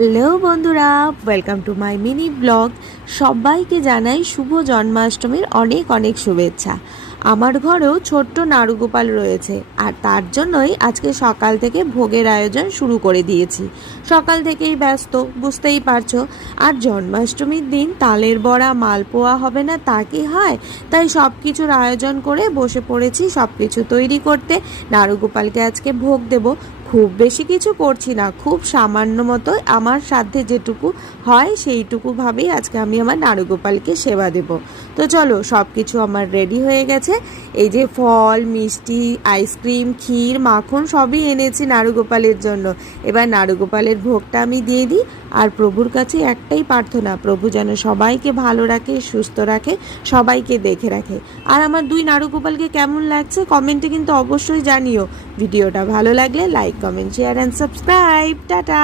Hello বন্ধুরা, welcome to my mini blog. সবাইকে জানাই শুভ জন্মাষ্টমীর অনেক অনেক শুভেচ্ছা। আমার ঘরেও ছোট্ট নাড়ুগোপাল রয়েছে, আর তার জন্যই আজকে সকাল থেকে ভোগের আয়োজন শুরু করে দিয়েছি। সকাল থেকেই ব্যস্ত, বুঝতেই পারছো। আর জন্মাষ্টমীর দিন তালের বড়া মালপোয়া হবে না তা কি হয়? তাই সব কিছুর আয়োজন করে বসে পড়েছি সব কিছু তৈরি করতে। নাড়ুগোপালকে আজকে ভোগ দেব। খুব বেশি কিছু করছি না, খুব সামান্য মতো আমার সাধ্যে যেটুকু হয় সেইটুকু ভাবেই আজকে আমি আমার নাড়ুগোপালকে সেবা দেব। তো চলো, সব কিছু আমার রেডি হয়ে গেছে। এই যে ফল, মিষ্টি, আইসক্রিম, ক্ষীর, মাখন সবই এনেছি নাড়ুগোপালের জন্য। এবার নাড়ুগোপালের ভোগটা আমি দিয়ে দিই। আর প্রভুর কাছে একটাই প্রার্থনা, প্রভু যেন সবাইকে ভালো রাখে, সুস্থ রাখে, সবাইকে দেখে রাখে। আর আমার দুই নাড়ুগোপালকে কেমন লাগছে কমেন্টে কিন্তু অবশ্যই জানিও। ভিডিওটা ভালো লাগলে like, comment, share and subscribe. Tata.